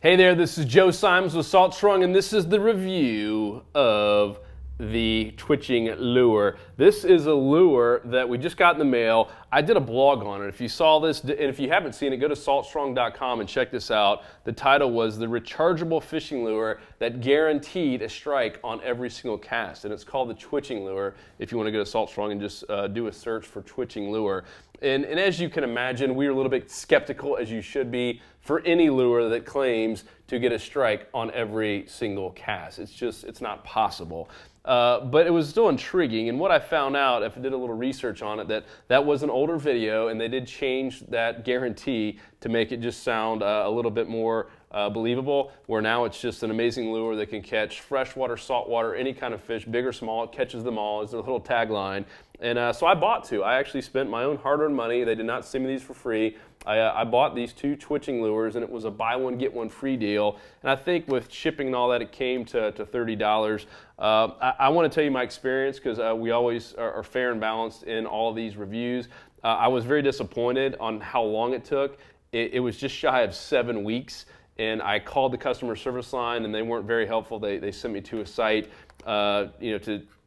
Hey there, this is Joe Simons with Salt Strong, and this is the review of the twitching lure. This is a lure that we just got in the mail. I did a blog on it. If you saw this, and if you haven't seen it, go to saltstrong.com and check this out. The title was The Rechargeable Fishing Lure That Guaranteed a Strike on Every Single Cast, and it's called the Twitching Lure. If you want to go to Salt Strong and just do a search for Twitching Lure. And as you can imagine, we were a little bit skeptical, as you should be, for any lure that claims to get a strike on every single cast. It's not possible. But it was still intriguing, and what I found out, if I did a little research on it, that was an older video, and they did change that guarantee to make it just sound a little bit more believable, where now it's just an amazing lure that can catch freshwater, saltwater, any kind of fish, big or small. It catches them all is their little tagline. And so I bought two. I actually spent my own hard-earned money. They did not send me these for free. I bought these two twitching lures, and it was a buy one, get one free deal. And I think with shipping and all that, it came to $30. I want to tell you my experience, because we always are fair and balanced in all of these reviews. I was very disappointed on how long it took. It was just shy of 7 weeks. And I called the customer service line, and they weren't very helpful. They sent me to a site,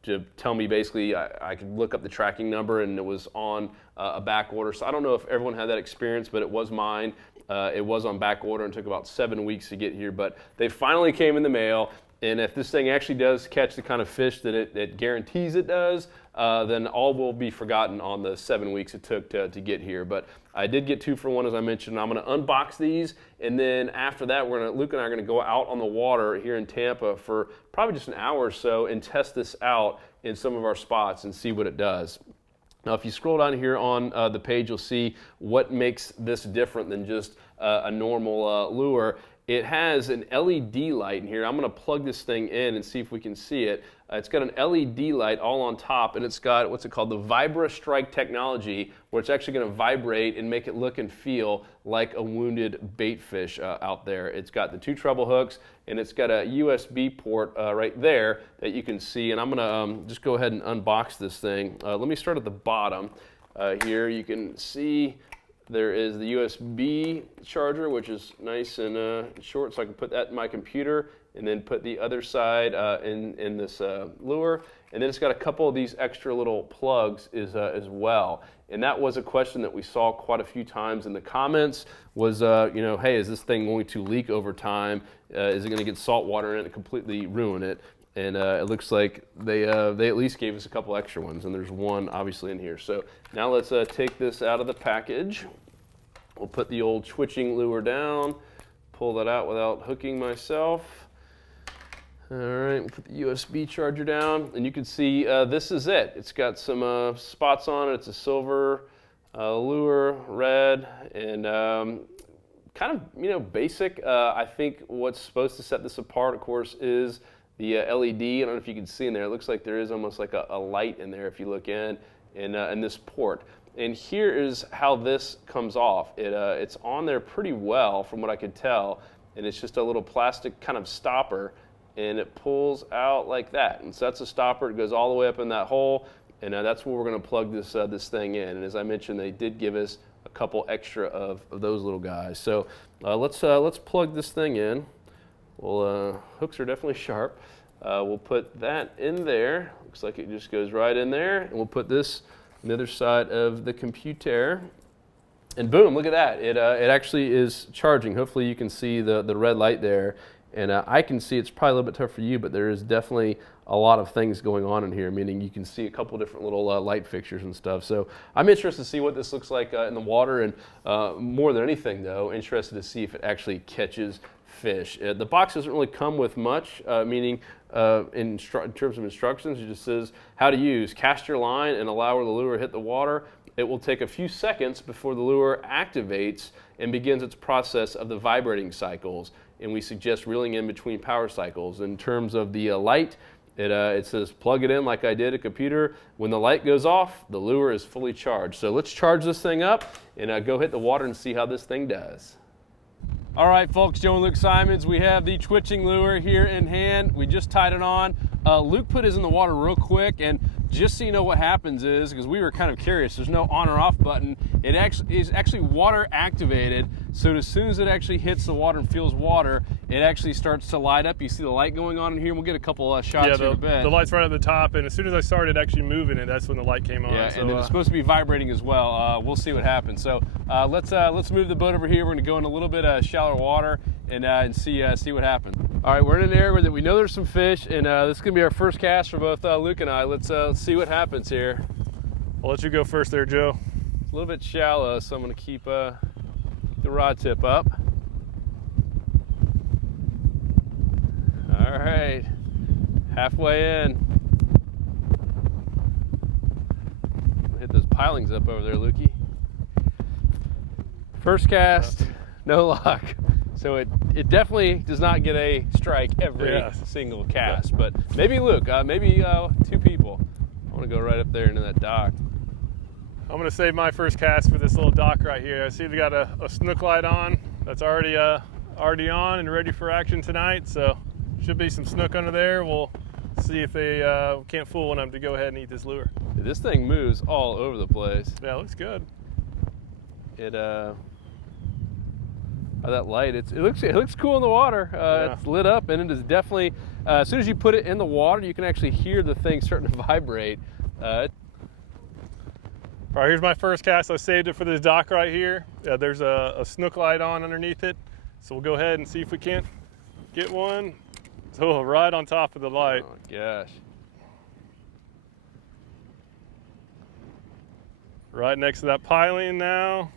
to tell me basically I could look up the tracking number, and it was on a back order. So I don't know if everyone had that experience, but it was mine. It was on back order and took about 7 weeks to get here, but they finally came in the mail. And if this thing actually does catch the kind of fish that it guarantees it does, then all will be forgotten on the 7 weeks it took to get here. But I did get 2 for 1, as I mentioned. I'm going to unbox these, and then after that, Luke and I are going to go out on the water here in Tampa for probably just an hour or so and test this out in some of our spots and see what it does. Now, if you scroll down here on the page, you'll see what makes this different than just a normal lure. It has an LED light in here. I'm going to plug this thing in and see if we can see it. It's got an LED light all on top, and it's got what's it called, the Vibra Strike technology, where it's actually going to vibrate and make it look and feel like a wounded bait fish out there. It's got the 2 treble hooks, and it's got a USB port right there that you can see. And I'm going to just go ahead and unbox this thing. Let me start at the bottom. Here you can see there is the USB charger, which is nice and short, so I can put that in my computer and then put the other side in this lure. And then it's got a couple of these extra little plugs as well. And that was a question that we saw quite a few times in the comments was, hey, is this thing going to leak over time? Is it going to get salt water in it and completely ruin it? And it looks like they at least gave us a couple extra ones, and there's one obviously in here. So now let's take this out of the package. We'll put the old twitching lure down, pull that out without hooking myself. All right, we'll put the USB charger down, and you can see this is it. It's got some spots on it. It's a silver lure, red, and kind of basic. I think what's supposed to set this apart, of course, is the LED. I don't know if you can see in there. It looks like there is almost like a light in there if you look in this port. And here is how this comes off. It's on there pretty well from what I could tell, and it's just a little plastic kind of stopper, and it pulls out like that. And so that's a stopper. It goes all the way up in that hole, and that's where we're going to plug this thing in. And as I mentioned, they did give us a couple extra of those little guys. So let's plug this thing in. Well, hooks are definitely sharp. We'll put that in there. Looks like it just goes right in there. And we'll put this on the other side of the computer. And boom, look at that. It actually is charging. Hopefully you can see the red light there. And I can see it's probably a little bit tough for you, but there is definitely a lot of things going on in here, meaning you can see a couple different little light fixtures and stuff. So I'm interested to see what this looks like in the water, and more than anything, though, interested to see if it actually catches fish. The box doesn't really come with much, meaning in terms of instructions, it just says how to use. Cast your line and allow the lure hit the water. It will take a few seconds before the lure activates and begins its process of the vibrating cycles. And we suggest reeling in between power cycles. In terms of the light, it says plug it in like I did a computer. When the light goes off, the lure is fully charged. So let's charge this thing up and go hit the water and see how this thing does. All right, folks, Joe and Luke Simons, we have the twitching lure here in hand. We just tied it on. Luke put his in the water real quick, and just so you know what happens is, because we were kind of curious, there's no on or off button, It actually is water activated, so as soon as it actually hits the water and feels water, it actually starts to light up. You see the light going on in here. We'll get a couple shots here in a bit. The light's right at the top, and as soon as I started actually moving it, that's when the light came on. Yeah, so, and it's supposed to be vibrating as well. We'll see what happens. So let's move the boat over here. We're going to go in a little bit of shallower water and see what happens. All right, we're in an area that we know there's some fish, and this is going to be our first cast for both Luke and I. Let's see what happens here. I'll let you go first there, Joe. It's a little bit shallow, so I'm going to keep the rod tip up. All right, halfway in. Hit those pilings up over there, Lukey. First cast, no luck. So it definitely does not get a strike every single cast, but maybe Luke, maybe 2 people. I want to go right up there into that dock. I'm going to save my first cast for this little dock right here. I see we got a snook light on that's already on and ready for action tonight, so should be some snook under there. We'll see if they can't fool one of them to go ahead and eat this lure. This thing moves all over the place. Yeah, it looks good. That light, it looks cool in the water. It's lit up, and it is definitely, as soon as you put it in the water, you can actually hear the thing starting to vibrate. All right, here's my first cast. I saved it for this dock right here. There's a snook light on underneath it, so we'll go ahead and see if we can't get one. So right on top of the light. Oh gosh. Right next to that piling now.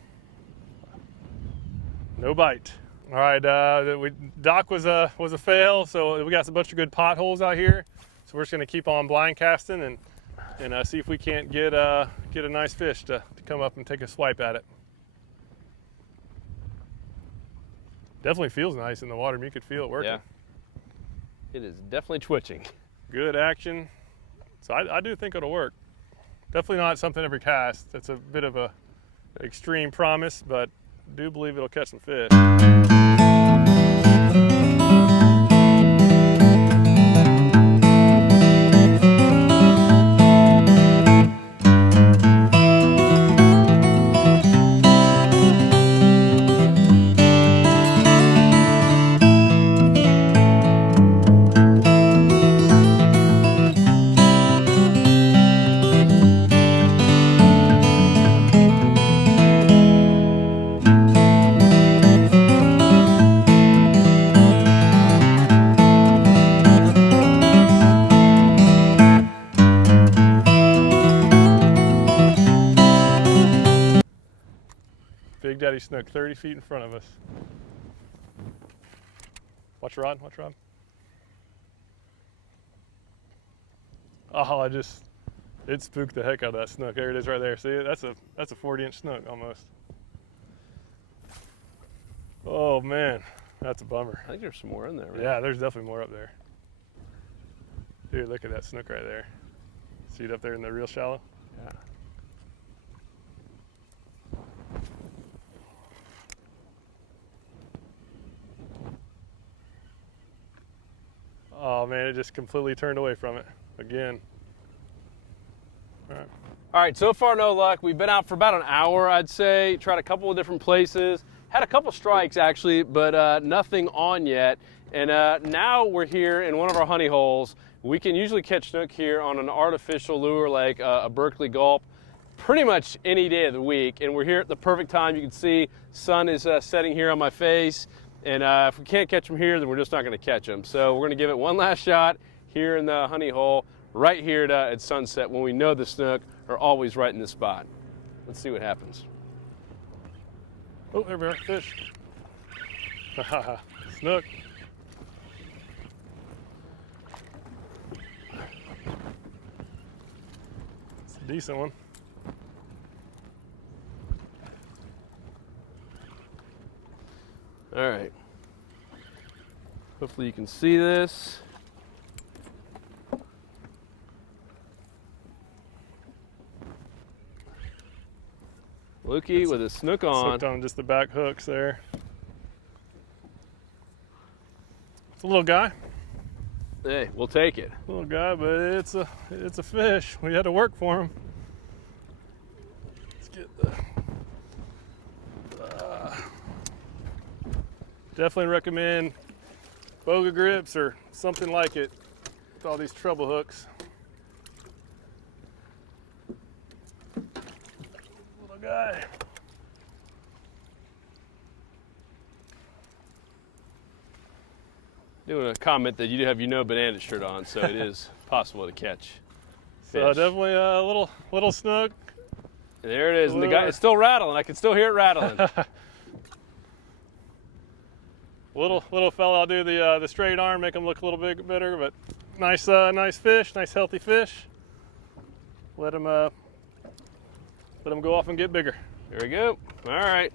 No bite. All right, dock was a fail, so we got a bunch of good potholes out here. So we're just gonna keep on blind casting and see if we can't get a nice fish to come up and take a swipe at it. Definitely feels nice in the water. You could feel it working. Yeah. It is definitely twitching. Good action. So I do think it'll work. Definitely not something every cast. That's a bit of a extreme promise, but I do believe it'll catch some fish. Big Daddy snook, 30 feet in front of us. Watch rod, watch rod. Oh, it spooked the heck out of that snook. There it is right there. See it? That's a 40-inch snook almost. Oh man, that's a bummer. I think there's some more in there, right? Yeah, there's definitely more up there. Dude, look at that snook right there. See it up there in the real shallow? Yeah. Oh man, it just completely turned away from it again. All right, so far no luck. We've been out for about an hour, I'd say. Tried a couple of different places. Had a couple strikes actually, but nothing on yet. And now we're here in one of our honey holes. We can usually catch snook here on an artificial lure like a Berkeley Gulp pretty much any day of the week. And we're here at the perfect time. You can see sun is setting here on my face. And if we can't catch them here, then we're just not going to catch them. So we're going to give it one last shot here in the honey hole right here at sunset when we know the snook are always right in this spot. Let's see what happens. Oh, there we are, fish. Snook. It's a decent one. All right. Hopefully you can see this. Lukey with a snook on. Snooked on just the back hooks there. It's a little guy. Hey, we'll take it. Little guy, but it's a fish. We had to work for him. Let's get the Definitely recommend boga grips or something like it with all these treble hooks. Little guy. Doing a comment that you do have your No Banana shirt on, so it is possible to catch fish. So definitely a little snook. There it is, and the guy, it's still rattling. I can still hear it rattling. Little fella, I'll do the straight arm, make him look a little bit better, but nice fish, nice healthy fish. Let him go off and get bigger. There we go. All right.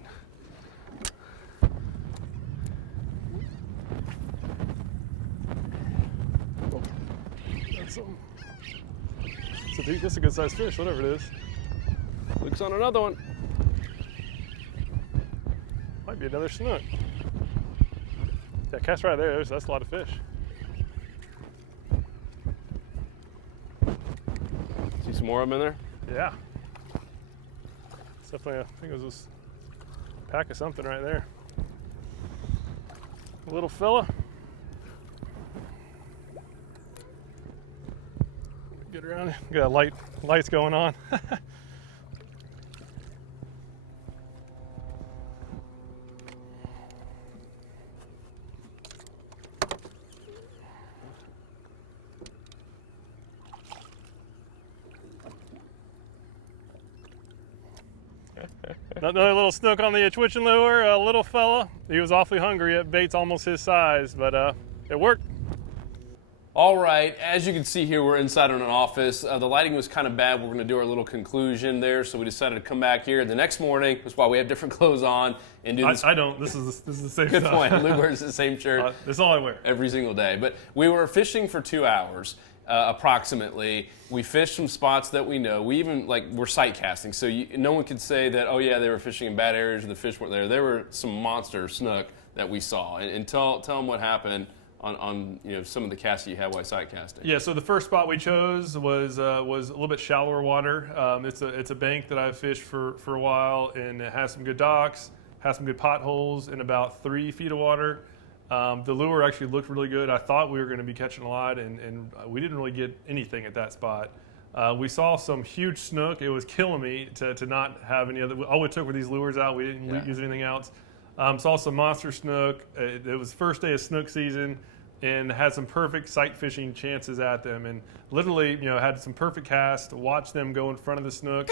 That's a good sized fish, whatever it is. Luke's on another one. Might be another snook. Yeah, cast right there. That's a lot of fish. See some more of them in there? Yeah. It's definitely, I think it was this pack of something right there. A little fella. Get around. Got lights going on. Another little snook on the twitching lure, a little fella. He was awfully hungry. That bait's almost his size, but it worked. All right, as you can see here, we're inside in an office. The lighting was kind of bad. We're going to do our little conclusion there, so we decided to come back here. The next morning, that's why we have different clothes on and do this. I don't. This is the same Good stuff. point. Luke wears the same shirt. This is all I wear. Every single day. But we were fishing for 2 hours. Approximately. We fished some spots that we know. We even we're sight casting, so no one could say that, oh yeah, they were fishing in bad areas or the fish weren't there. There were some monster snook that we saw. And tell them what happened on some of the casts you had while sight casting. Yeah, so the first spot we chose was a little bit shallower water. It's a bank that I've fished for a while, and it has some good docks, has some good potholes, and about 3 feet of water. The lure actually looked really good. I thought we were going to be catching a lot, and we didn't really get anything at that spot. We saw some huge snook. It was killing me to not have any other. All we took were these lures out. We didn't use anything else. Saw some monster snook. It was first day of snook season, and had some perfect sight fishing chances at them. And literally, had some perfect casts. Watched them go in front of the snook,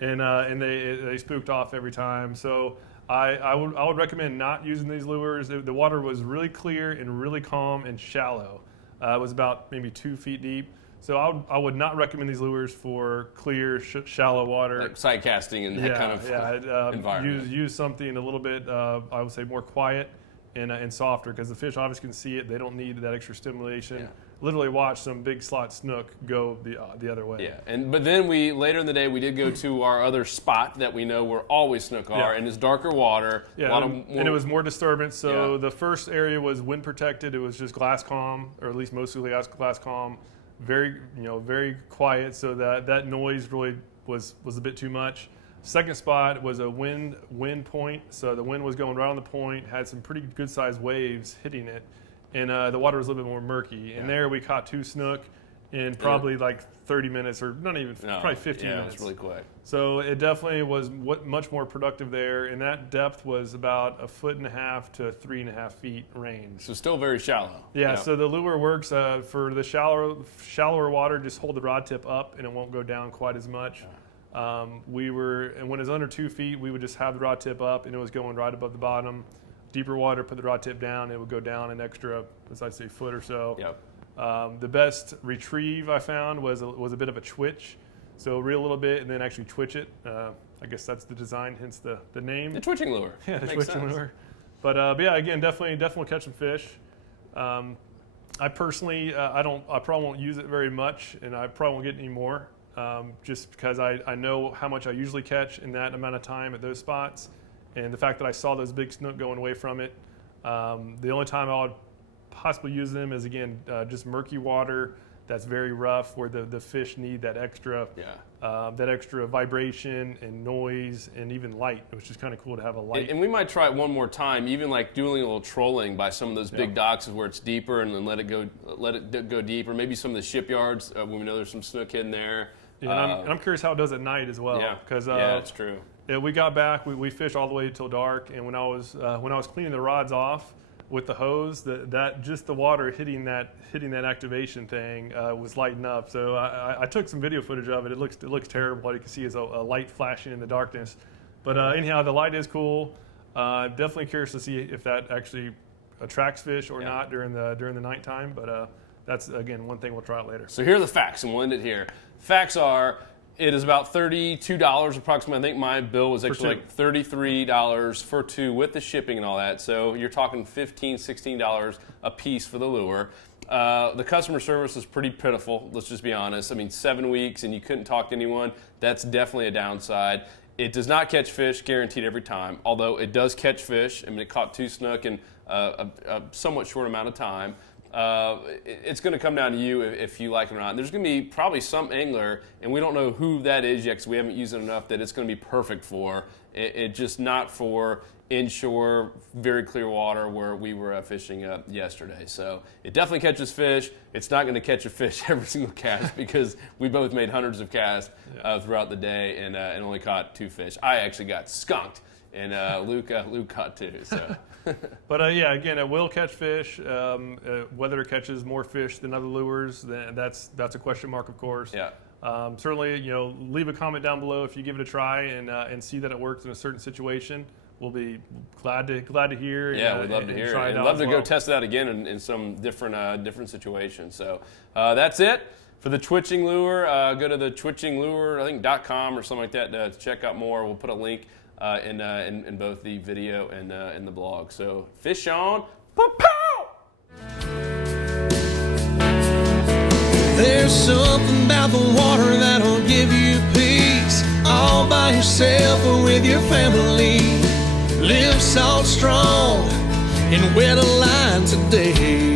and they spooked off every time. So I would recommend not using these lures. The water was really clear and really calm and shallow. It was about maybe 2 feet deep. So I would not recommend these lures for clear, shallow water. Like sight casting and that kind of environment. Use something a little bit, I would say, more quiet and softer, because the fish obviously can see it. They don't need that extra stimulation. Yeah. Literally watch some big slot snook go the other way. Yeah, but then later in the day we did go to our other spot that we know where always snook are, and it's darker water. Yeah, and it was more disturbance. So the first area was wind protected. It was just glass calm, or at least mostly glass calm. Very very quiet. So that noise really was a bit too much. Second spot was a wind point. So the wind was going right on the point. Had some pretty good sized waves hitting it. And the water was a little bit more murky. And there we caught 2 snook in probably 30 minutes, or not even, probably 15 minutes. Yeah, it's really quick. So it definitely was much more productive there. And that depth was about 1.5 to 3.5 feet range. So still very shallow. Yeah, so the lure works for the shallower water. Just hold the rod tip up and it won't go down quite as much. And when it's under 2 feet, we would just have the rod tip up and it was going right above the bottom. Deeper water, put the rod tip down, it would go down an extra, I'd say, foot or so. Yep. The best retrieve I found was a bit of a twitch. So reel a little bit and then actually twitch it. I guess that's the design, hence the name. The twitching lure. Yeah, the twitching lure. But yeah, again, definitely catch some fish. I personally, I probably won't use it very much, and I probably won't get any more, just because I know how much I usually catch in that amount of time at those spots. And the fact that I saw those big snook going away from it, the only time I would possibly use them is, again, just murky water, that's very rough, where the fish need that extra vibration and noise and even light, which is kind of cool to have a light. And we might try it one more time, even like doing a little trolling by some of those big docks where it's deeper, and then let it go deeper. Maybe some of the shipyards when we know there's some snook in there. Yeah, and I'm curious how it does at night as well. Because yeah, it's true. Yeah, we got back, we fished all the way till dark, and when I was cleaning the rods off with the hose, that just the water hitting that activation thing was lighting up. So I took some video footage of it. It looks terrible. All you can see is a light flashing in the darkness. But anyhow, the light is cool. Definitely curious to see if that actually attracts fish or not during the nighttime. But that's, again, one thing we'll try out later. So here are the facts, and we'll end it here. Facts are, it is about $32 approximately. I think my bill was actually like $33 for two with the shipping and all that. So you're talking $15, $16 a piece for the lure. The customer service is pretty pitiful, let's just be honest. I mean, 7 weeks and you couldn't talk to anyone. That's definitely a downside. It does not catch fish, guaranteed every time, although it does catch fish. I mean, it caught 2 snook in a somewhat short amount of time. It's going to come down to you if you like it or not. And there's going to be probably some angler, and we don't know who that is yet because we haven't used it enough, that it's going to be perfect for. It just not for inshore, very clear water where we were fishing yesterday. So it definitely catches fish. It's not going to catch a fish every single cast because we both made hundreds of casts throughout the day and only caught 2 fish. I actually got skunked, and Luke caught 2. So. But yeah, again, it will catch fish. Whether it catches more fish than other lures, that's a question mark, of course. Yeah. Certainly, leave a comment down below if you give it a try and see that it works in a certain situation. We'll be glad to hear. Yeah, we'd love to hear it. I'd love to go test it out again in some different situations. So that's it for the twitching lure. Go to the twitchinglure, I think .com or something like that to check out more. We'll put a link in both the video and in the blog. So fish on, pow! There's something about the water that'll give you peace, all by yourself or with your family. Live salt strong and wear the line today.